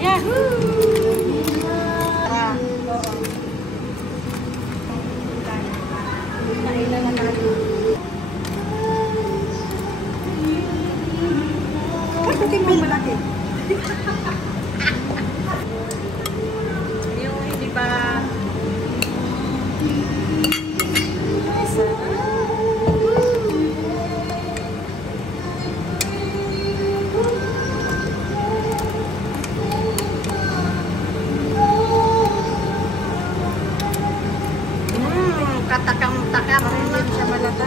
Yahoo! Tara. Kailan na natin. Pagdating mo malaki. Yung hindi pa... Katakam-takam rin siya malata.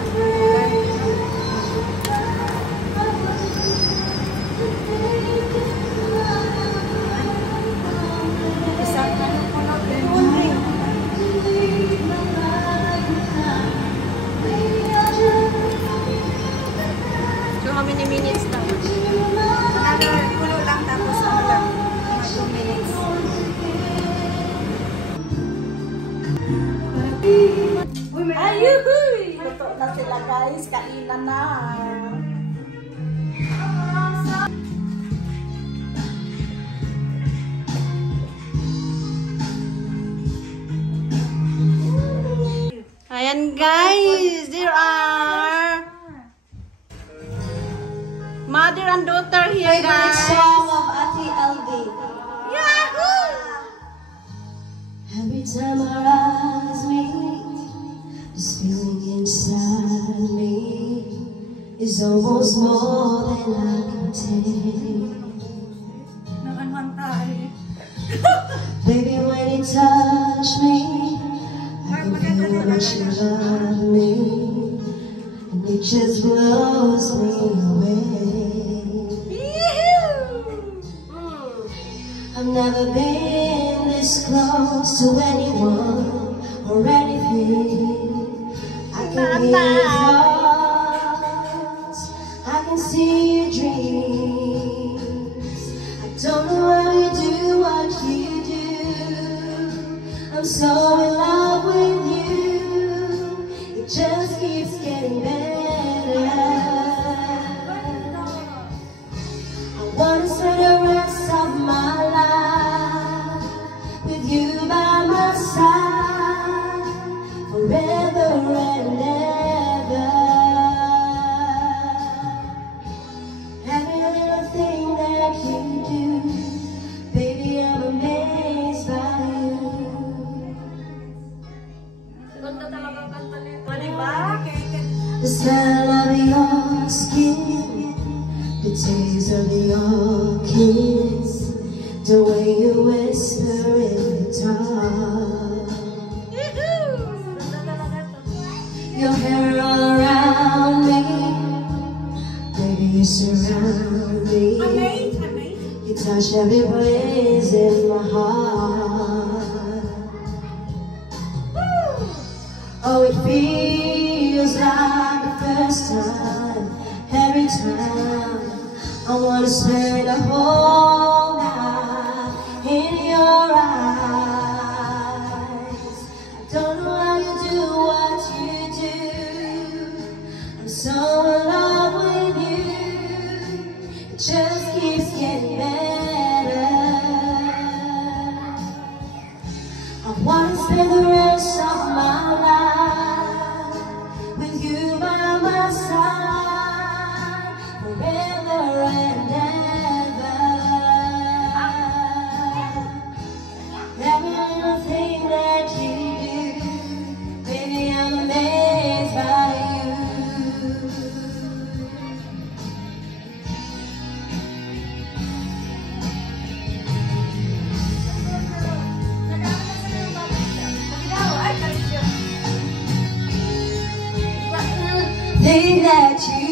So how many minutes na? Kulo lang tapos ano lang, mga 2 minutes. Ayuhuy! Luto na sila guys, kainan na. Ayan guys, there are mother and daughter here guys. Song of Ate LV. Yahoo! Every time our eyes meet, this feeling inside me is almost more than I can take. Baby, when you touch me, I can feel how much you love me, and it just blows me away. I've never been this close to anyone or anything. I can hear your thoughts, I can see your dreams. I don't know how you do what you do. I'm so in love with you. It just keeps getting better. I wanna spend the rest of my life with you by my side forever and ever. Every little thing that you do, baby, I'm amazed by you. The smell of your skin, the taste of your kiss, the way you whisper in the dark, your hair all around me, baby, you surround me, you touch every place in my heart. Oh, it feels like the first time, every time. I wanna spend the whole night in your eyes. I don't know how you do what you do. I'm so in love with you. It just keeps getting better. I wanna spend the rest of my life with you by my side forever and ever. Every little thing that you do, baby, I'm amazed by you. Thing that you